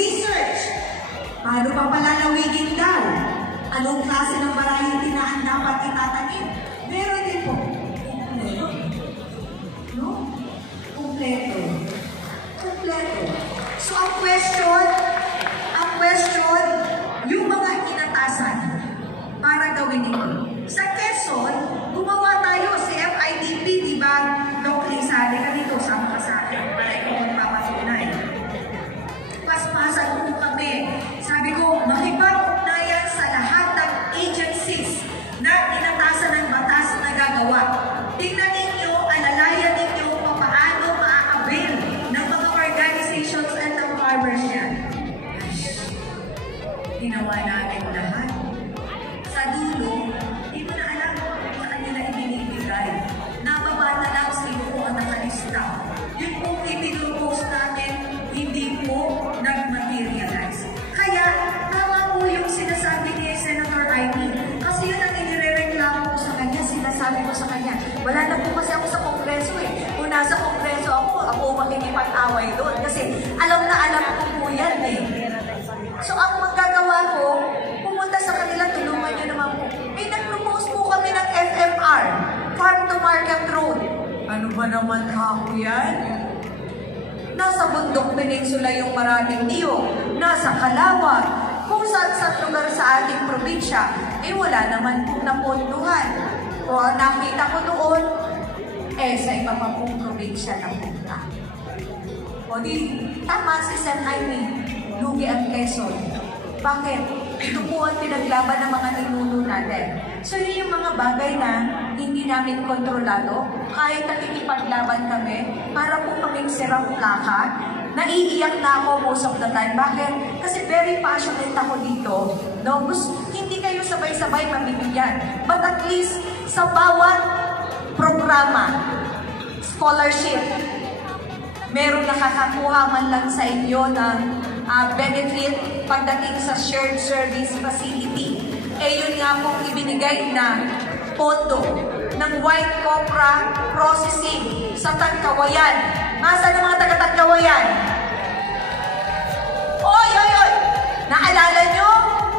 Research. Paano pa palalawigin daw? Anong klase ng variety na ang dapat itatanim? Meron din po. Kompleto. No? Kompleto. Kompleto. So ang question, yung mga inatasan para gawin ito. Sa Quezon, gumawa tayo si FIDP, di ba? Dr. Lisa, ka dito, sama ka sa akin para ikaw magpapatunay. Paspasan po kami. Sabi ko, makipag-ugnayan sa lahat ng agencies na inatasan ng batas na gagawa. Tingnan ninyo, alalayan ninyo paano maa-avail ng mga organizations and ng farmers yan. Ginawa natin lahat. Sa dulo, hindi mo na alam kung saan nila ibinibigay. Nababa na lang sino po ang nakalista. Yung pong ipinupose natin, hindi po nag-materialize. Kaya, tama po yung sinasabi ni Senator Amy. Kasi yun ang inirereklamo ko sa kanya, sinasabi ko sa kanya. Wala na po kasi ako sa Kongreso eh. Kung nasa Kongreso ako makikipag-away doon. Kasi alam na alam ko po yan eh. So ang magagawa ko, pumunta sa kanila, tulungan nyo naman po. May nag-propose po kami ng FMR, Farm to Market Road. Ano ba naman ako yan? Nasa Bundok Peninsula yung maraming niyog, nasa Calawag, kung saan lugar sa ating probinsya, eh wala naman po napunduhan. O nakita ko doon, sa iba pa pong probinsya na punta. O di, tama si Sen. Amy. Lugi ang Quezon. Bakit? Ito po ang pinaglaban ng mga ninuno natin. So yun yung mga bagay na hindi namin kontrolado. Kahit nakikipaglaban kami, para po kaming sirang plaka, naiiyak na ako most of the time. Bakit? Kasi very passionate ako dito. No? Hindi kayo sabay-sabay mabibigyan. But at least sa bawat programa, scholarship, merong nakakakuha man lang sa inyo ng benefit pagdating sa shared service facility. Yun nga pong ibinigay na pondo ng White Copra Processing sa Tagkawayan. Masa ng mga taga-Tagkawayan? Oy! Naalala nyo?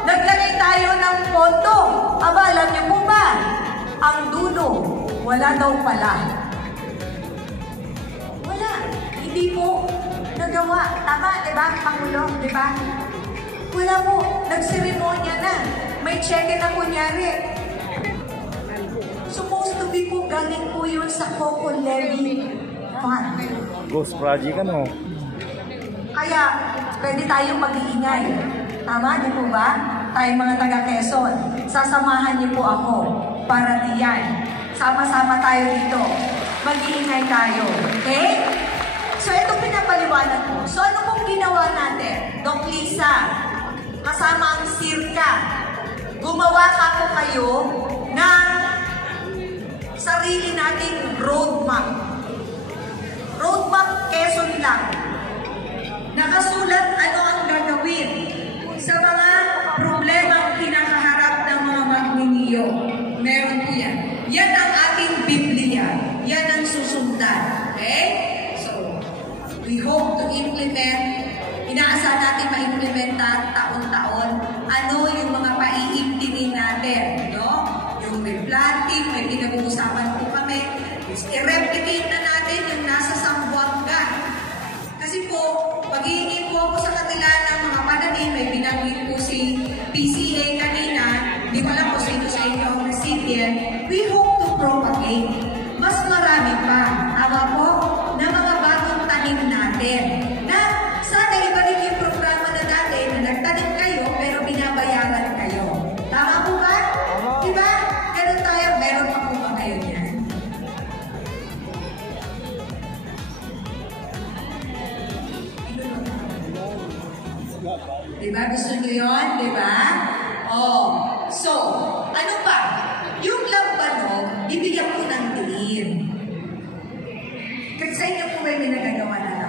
Naglagay tayo ng pondo. Aba, alam nyo po ba? Ang dulo, wala daw pala. Wala. Hindi po nagawa. Tama, di ba? Pangulo, di ba? Wala po. Nagseremonya na. May cheque na kunyari. Supposed to be po, galing po yun sa Coco Levy Fund. Ghost project ano? Kaya, pwede tayong mag-iingay. Tama, di po ba? Tayong mga taga-Quezon. Sasamahan niyo po ako para diyan. Sama-sama tayo dito. Mag-iingay tayo. Okay? So, ito pinapaliwanag ko. So, ano pong ginawa natin? Doc Lisa, kasama ang Sirka, gumawa ako kayo ng sarili nating roadmap. Roadmap Quezon lang. Nakasulat ano ang gagawin sa mga problemang kinakaharap ng mga magniniyo. Meron po yan. Yan ang ating Biblia. Yan ang susundan. Okay? We hope to implement, inaasahan natin ma-implementa taon-taon, ano yung mga paiintinin natin, no? Yung may planting, may pinag-uusapan po kami, i-replicate na natin yung nasa Zamboanga. Kasi po, pag-iingin po ako sa kanila ng mga pananim, may binanggit po si PCA kanina, di ko alam kung sino sa inyo ang recipient, we hope to propagate. Mas marami pa, tama po, na mga bagong tanim natin. Na sana ibalik yung programa na dati na nagtanim kayo pero binabayaran kayo. Tama po ba? Diba? Ganun tayo. Meron pa po ba ngayon yan? Diba? Gusto nyo yun? Diba? Oh. So, ano pa? Yung lampanog, bibigyan ko ng diin. Kasi sa inyo po ba yung nagagawa natin?